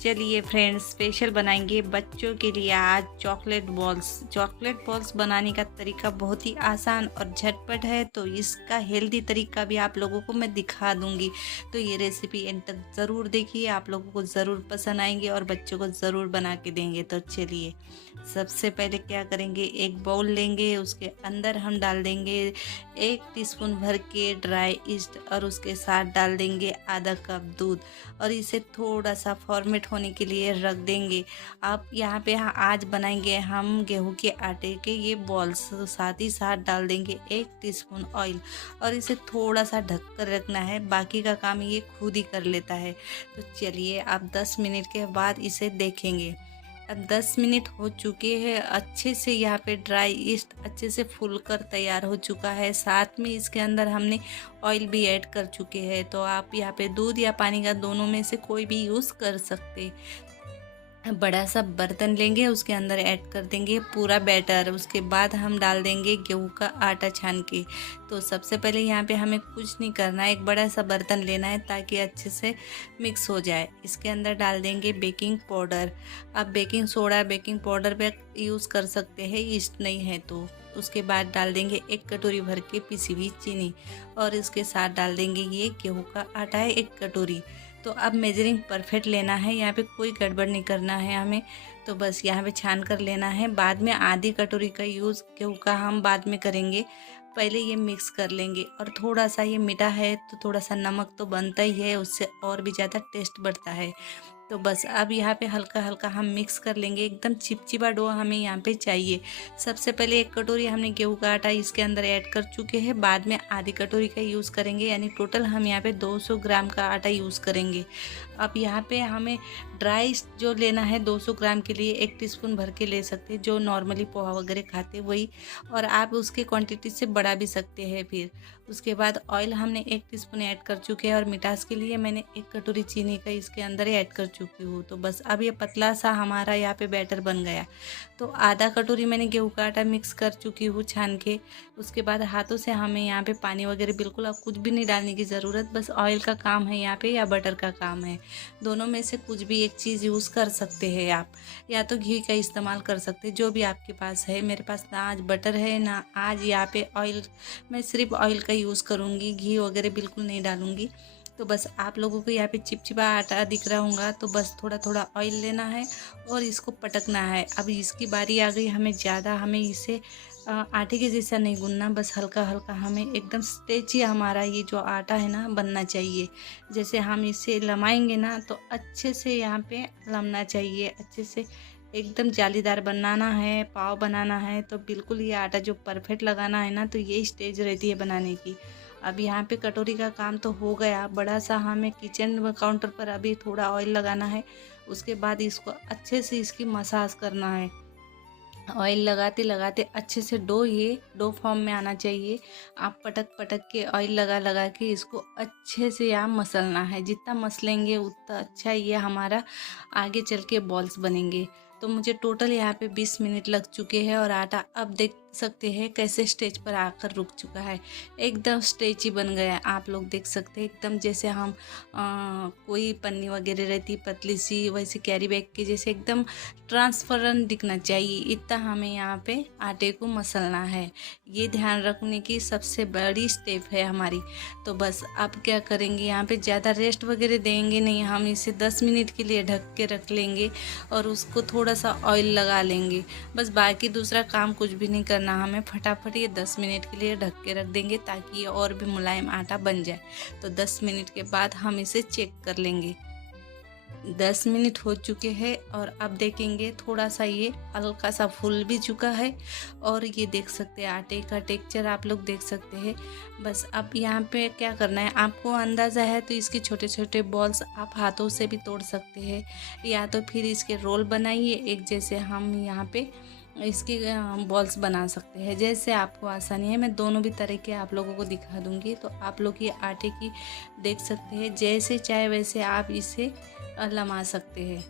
चलिए friends, special बनाएंगे बच्चों के लिए आज चॉकलेट बॉल्स बनाने का तरीका बहुत ही आसान और झटपट है। तो इसका हेल्दी तरीका भी आप लोगों को मैं दिखा दूंगी। तो ये रेसिपी एंड तक ज़रूर देखिए, आप लोगों को ज़रूर पसंद आएंगे और बच्चों को ज़रूर बना के देंगे। तो चलिए, सबसे पहले क्या करेंगे, एक बाउल लेंगे, उसके अंदर हम डाल देंगे 1 टीस्पून भर के ड्राई ईस्ट और उसके साथ डाल देंगे आधा कप दूध और इसे थोड़ा सा फॉर्मेट होने के लिए रख देंगे। आप यहाँ पे आज बनाएंगे हम गेहूं के आटे के ये बॉल्स। साथ ही साथ डाल देंगे 1 टीस्पून ऑयल और इसे थोड़ा सा ढक कर रखना है, बाकी का काम ये खुद ही कर लेता है। तो चलिए, आप 10 मिनट के बाद इसे देखेंगे। अब 10 मिनट हो चुके हैं, अच्छे से यहाँ पे ड्राई ईस्ट अच्छे से फूल कर तैयार हो चुका है। साथ में इसके अंदर हमने ऑयल भी ऐड कर चुके हैं। तो आप यहाँ पे दूध या पानी का दोनों में से कोई भी यूज़ कर सकते। बड़ा सा बर्तन लेंगे, उसके अंदर ऐड कर देंगे पूरा बैटर। उसके बाद हम डाल देंगे गेहूं का आटा छान के। तो सबसे पहले यहाँ पे हमें कुछ नहीं करना है, एक बड़ा सा बर्तन लेना है ताकि अच्छे से मिक्स हो जाए। इसके अंदर डाल देंगे बेकिंग पाउडर। आप बेकिंग सोडा बेकिंग पाउडर पे यूज़ कर सकते हैं, ईस्ट नहीं है तो। उसके बाद डाल देंगे 1 कटोरी भर के पिसी हुई चीनी और इसके साथ डाल देंगे ये गेहूँ का आटा है 1 कटोरी। तो अब मेजरिंग परफेक्ट लेना है, यहाँ पे कोई गड़बड़ नहीं करना है हमें। तो बस यहाँ पे छान कर लेना है। बाद में आधी कटोरी का यूज़ गेहूँ का हम बाद में करेंगे, पहले ये मिक्स कर लेंगे। और थोड़ा सा ये मीठा है तो थोड़ा सा नमक तो बनता ही है, उससे और भी ज़्यादा टेस्ट बढ़ता है। तो बस अब यहाँ पे हल्का हल्का हम मिक्स कर लेंगे, एकदम चिपचिपा डो हमें यहाँ पे चाहिए। सबसे पहले 1 कटोरी हमने गेहूं का आटा इसके अंदर ऐड कर चुके हैं, बाद में आधी कटोरी का यूज़ करेंगे, यानी टोटल हम यहाँ पे 200 ग्राम का आटा यूज़ करेंगे। अब यहाँ पे हमें ड्राई जो लेना है 200 ग्राम के लिए 1 टीस्पून भर के ले सकते हैं, जो नॉर्मली पोहा वगैरह खाते वही, और आप उसके क्वांटिटी से बढ़ा भी सकते हैं। फिर उसके बाद ऑयल हमने 1 टीस्पून ऐड कर चुके हैं और मिठास के लिए मैंने 1 कटोरी चीनी का इसके अंदर ही ऐड कर चुकी हूँ। तो बस अब ये पतला सा हमारा यहाँ पे बैटर बन गया। तो आधा कटोरी मैंने गेहूं का आटा मिक्स कर चुकी हूँ छान के। उसके बाद हाथों से हमें यहाँ पे पानी वगैरह बिल्कुल अब कुछ भी नहीं डालने की ज़रूरत, बस ऑयल का काम है यहाँ पे या बटर का काम है, दोनों में से कुछ भी एक चीज़ यूज़ कर सकते हैं आप, या तो घी का इस्तेमाल कर सकते हैं, जो भी आपके पास है। मेरे पास ना आज बटर है ना आज यहाँ पे ऑयल, मैं सिर्फ ऑयल का यूज़ करूँगी, घी वगैरह बिल्कुल नहीं डालूँगी। तो बस आप लोगों को यहाँ पे चिपचिपा आटा दिख रहा होगा, तो बस थोड़ा थोड़ा ऑयल लेना है और इसको पटकना है। अब इसकी बारी आ गई, हमें इसे आटे के जैसा नहीं गूंदना, बस हल्का हल्का हमें एकदम स्ट्रेची हमारा ये जो आटा है ना बनना चाहिए। जैसे हम इसे लमाएंगे ना तो अच्छे से यहाँ पे लमना चाहिए, अच्छे से एकदम जालीदार बनाना है। पाव बनाना है तो बिल्कुल ये आटा जो परफेक्ट लगाना है ना, तो ये स्टेज रहती है बनाने की। अब यहाँ पे कटोरी का काम तो हो गया, बड़ा सा हमें किचन काउंटर पर अभी थोड़ा ऑयल लगाना है। उसके बाद इसको अच्छे से इसकी मसाज करना है। ऑयल लगाते लगाते अच्छे से ये डो फॉर्म में आना चाहिए। आप पटक पटक के ऑयल लगा लगा के इसको अच्छे से यहाँ मसलना है। जितना मसलेंगे उतना अच्छा ये हमारा आगे चल के बॉल्स बनेंगे। तो मुझे टोटल यहाँ पे 20 मिनट लग चुके हैं और आटा अब देख सकते हैं कैसे स्टेज पर आकर रुक चुका है, एकदम स्ट्रेची बन गया है। आप लोग देख सकते हैं एकदम जैसे हम कोई पन्नी वगैरह रहती पतली सी, वैसे कैरी बैग के जैसे एकदम ट्रांसपेरेंट दिखना चाहिए, इतना हमें यहाँ पे आटे को मसलना है। ये ध्यान रखने की सबसे बड़ी स्टेप है हमारी। तो बस अब क्या करेंगे, यहाँ पे ज़्यादा रेस्ट वगैरह देंगे नहीं, हम इसे 10 मिनट के लिए ढक के रख लेंगे और उसको थोड़ा सा ऑयल लगा लेंगे। बस बाकी दूसरा काम कुछ भी नहीं करना, हमें फटाफट ये 10 मिनट के लिए ढक के रख देंगे ताकि ये और भी मुलायम आटा बन जाए। तो 10 मिनट के बाद हम इसे चेक कर लेंगे। 10 मिनट हो चुके हैं और अब देखेंगे थोड़ा सा ये हल्का सा फूल भी चुका है और ये देख सकते हैं आटे का टेक्सचर आप लोग देख सकते हैं। बस अब यहाँ पे क्या करना है, आपको अंदाज़ा है तो इसके छोटे छोटे बॉल्स आप हाथों से भी तोड़ सकते हैं, या तो फिर इसके रोल बनाइए एक जैसे हम यहाँ पे इसके बॉल्स बना सकते हैं, जैसे आपको आसानी है। मैं दोनों भी तरह के आप लोगों को दिखा दूंगी। तो आप लोग ये आटे की देख सकते हैं, जैसे चाहे वैसे आप इसे लमा सकते हैं।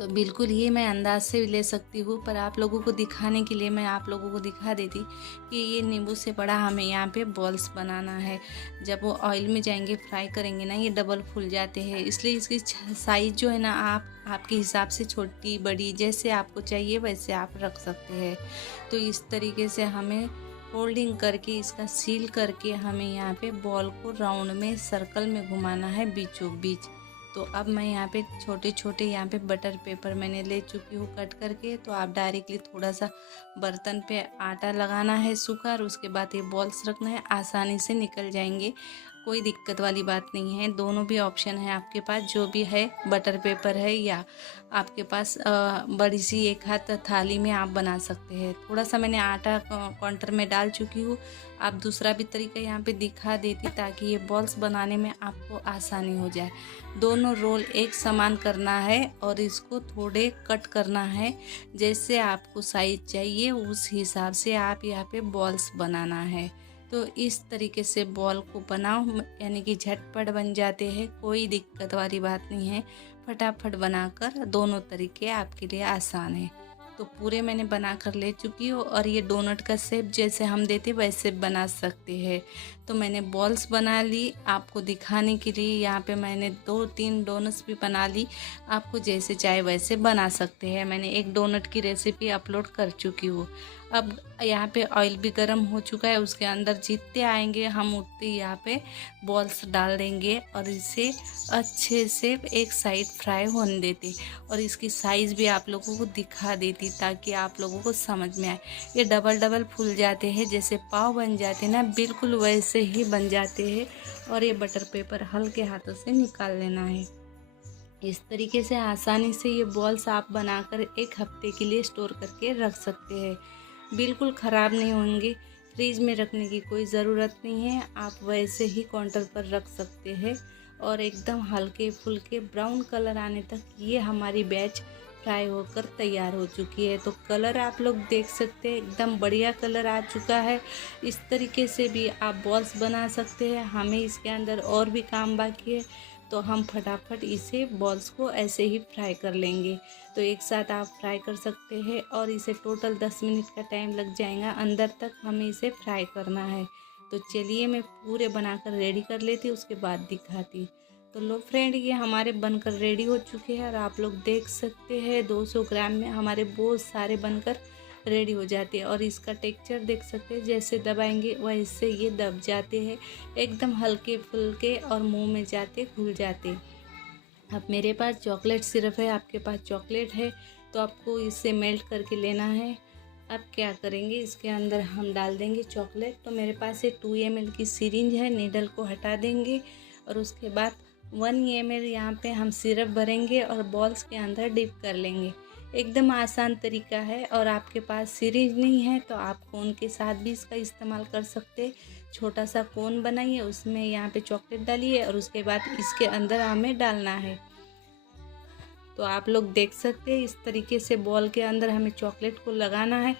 तो बिल्कुल ये मैं अंदाज़ से भी ले सकती हूँ, पर आप लोगों को दिखाने के लिए मैं आप लोगों को दिखा देती कि ये नींबू से बड़ा हमें यहाँ पे बॉल्स बनाना है। जब वो ऑयल में जाएंगे फ्राई करेंगे ना, ये डबल फूल जाते हैं, इसलिए इसकी साइज़ जो है ना आप आपके हिसाब से छोटी बड़ी जैसे आपको चाहिए वैसे आप रख सकते हैं। तो इस तरीके से हमें फोल्डिंग करके इसका सील करके हमें यहाँ पे बॉल को राउंड में सर्कल में घुमाना है बीचों बीच। तो अब मैं यहाँ पे छोटे छोटे यहाँ पे बटर पेपर मैंने ले चुकी हूँ कट करके। तो आप डायरेक्टली थोड़ा सा बर्तन पे आटा लगाना है सूखा, और उसके बाद ये बॉल्स रखना है, आसानी से निकल जाएंगे, कोई दिक्कत वाली बात नहीं है। दोनों भी ऑप्शन है आपके पास, जो भी है बटर पेपर है या आपके पास बड़ी सी एक हाथ थाली में आप बना सकते हैं। थोड़ा सा मैंने आटा काउंटर में डाल चुकी हूँ। आप दूसरा भी तरीका यहाँ पे दिखा देती ताकि ये बॉल्स बनाने में आपको आसानी हो जाए। दोनों रोल एक समान करना है और इसको थोड़े कट करना है, जैसे आपको साइज चाहिए उस हिसाब से आप यहाँ पे बॉल्स बनाना है। तो इस तरीके से बॉल को बनाओ, यानी कि झटपट बन जाते हैं, कोई दिक्कत वाली बात नहीं है। फटाफट बनाकर दोनों तरीके आपके लिए आसान है। तो पूरे मैंने बना कर ले चुकी हूँ, और ये डोनट का शेप जैसे हम देते वैसे बना सकते हैं। तो मैंने बॉल्स बना ली आपको दिखाने के लिए। यहाँ पे मैंने 2-3 डोनट्स भी बना ली, आपको जैसे चाहे वैसे बना सकते हैं। मैंने एक डोनट की रेसिपी अपलोड कर चुकी हूँ। अब यहाँ पे ऑयल भी गर्म हो चुका है, उसके अंदर जितने आएंगे हम उतने यहाँ पे बॉल्स डाल देंगे और इसे अच्छे से एक साइड फ्राई होने देते, और इसकी साइज़ भी आप लोगों को दिखा देती ताकि आप लोगों को समझ में आए। ये डबल डबल फूल जाते हैं, जैसे पाव बन जाते हैं ना, बिल्कुल वैसे ही बन जाते हैं। और ये बटर पेपर हल्के हाथों से निकाल लेना है। इस तरीके से आसानी से ये बॉल्स आप बनाकर 1 हफ्ते के लिए स्टोर करके रख सकते हैं, बिल्कुल ख़राब नहीं होंगे। फ्रीज में रखने की कोई ज़रूरत नहीं है, आप वैसे ही काउंटर पर रख सकते हैं। और एकदम हल्के फुल्के ब्राउन कलर आने तक ये हमारी बैच फ्राई होकर तैयार हो चुकी है। तो कलर आप लोग देख सकते हैं, एकदम बढ़िया कलर आ चुका है। इस तरीके से भी आप बॉल्स बना सकते हैं। हमें इसके अंदर और भी काम बाकी है, तो हम फटाफट इसे बॉल्स को ऐसे ही फ्राई कर लेंगे। तो एक साथ आप फ्राई कर सकते हैं, और इसे टोटल 10 मिनट का टाइम लग जाएगा, अंदर तक हमें इसे फ्राई करना है। तो चलिए मैं पूरे बनाकर रेडी कर लेती, उसके बाद दिखाती। तो लो फ्रेंड, ये हमारे बनकर रेडी हो चुके हैं, और आप लोग देख सकते हैं 200 ग्राम में हमारे बहुत सारे बनकर रेडी हो जाते हैं। और इसका टेक्सचर देख सकते हैं, जैसे दबाएंगे वैसे ये दब जाते हैं, एकदम हल्के फुल्के और मुंह में जाते घुल जाते। अब मेरे पास चॉकलेट सिरप है, आपके पास चॉकलेट है तो आपको इसे मेल्ट करके लेना है। अब क्या करेंगे, इसके अंदर हम डाल देंगे चॉकलेट। तो मेरे पास ये 2 ml की सिरिंज है, नीडल को हटा देंगे, और उसके बाद 1 ml यहाँ पे हम सिरप भरेंगे और बॉल्स के अंदर डिप कर लेंगे। एकदम आसान तरीका है। और आपके पास सिरिंज नहीं है तो आप कोन के साथ भी इसका इस्तेमाल कर सकते हैं। छोटा सा कोन बनाइए, उसमें यहाँ पे चॉकलेट डालिए, और उसके बाद इसके अंदर हमें डालना है। तो आप लोग देख सकते हैं इस तरीके से बॉल के अंदर हमें चॉकलेट को लगाना है।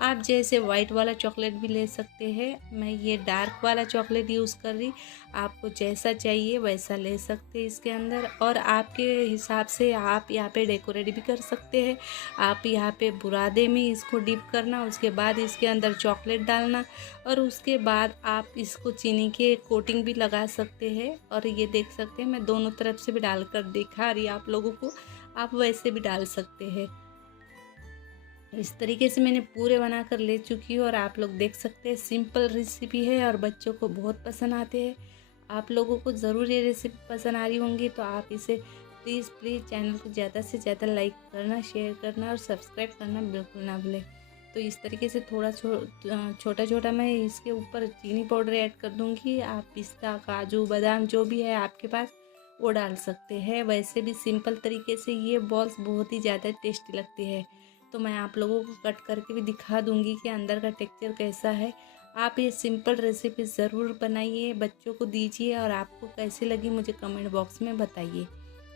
आप जैसे वाइट वाला चॉकलेट भी ले सकते हैं, मैं ये डार्क वाला चॉकलेट यूज़ कर रही, आपको जैसा चाहिए वैसा ले सकते हैं इसके अंदर। और आपके हिसाब से आप यहाँ पे डेकोरेट भी कर सकते हैं। आप यहाँ पे बुरादे में इसको डिप करना, उसके बाद इसके अंदर चॉकलेट डालना, और उसके बाद आप इसको चीनी के कोटिंग भी लगा सकते हैं। और ये देख सकते हैं मैं दोनों तरफ से भी डालकर दिखा रही आप लोगों को, आप वैसे भी डाल सकते हैं। इस तरीके से मैंने पूरे बना कर ले चुकी हूँ, और आप लोग देख सकते हैं सिंपल रेसिपी है और बच्चों को बहुत पसंद आते हैं। आप लोगों को ज़रूर ये रेसिपी पसंद आ रही होंगी, तो आप इसे प्लीज़ चैनल को ज़्यादा से ज़्यादा लाइक करना, शेयर करना और सब्सक्राइब करना बिल्कुल ना भूलें। तो इस तरीके से थोड़ा छोटा छोटा मैं इसके ऊपर चीनी पाउडर ऐड कर दूँगी। आप पिस्ता, काजू, बादाम जो भी है आपके पास वो डाल सकते हैं। वैसे भी सिंपल तरीके से ये बॉल्स बहुत ही ज़्यादा टेस्टी लगती है। तो मैं आप लोगों को कट करके भी दिखा दूंगी कि अंदर का टेक्सचर कैसा है। आप ये सिंपल रेसिपी ज़रूर बनाइए, बच्चों को दीजिए, और आपको कैसी लगी मुझे कमेंट बॉक्स में बताइए।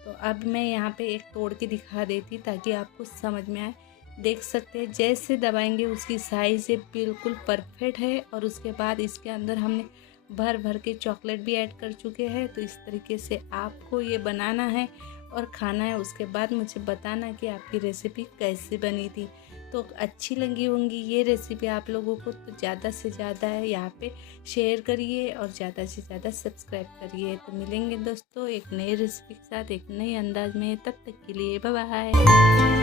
तो अब मैं यहाँ पे एक तोड़ के दिखा देती ताकि आपको समझ में आए। देख सकते हैं जैसे दबाएंगे उसकी साइज़ बिल्कुल परफेक्ट है। और उसके बाद इसके अंदर हमने भर भर के चॉकलेट भी ऐड कर चुके हैं। तो इस तरीके से आपको ये बनाना है। और खाना है। उसके बाद मुझे बताना कि आपकी रेसिपी कैसी बनी थी। तो अच्छी लगी होंगी ये रेसिपी आप लोगों को तो ज़्यादा से ज़्यादा यहाँ पे शेयर करिए और ज़्यादा से ज़्यादा सब्सक्राइब करिए। तो मिलेंगे दोस्तों एक नई रेसिपी के साथ एक नए अंदाज में, तब तक के लिए बाय बाय।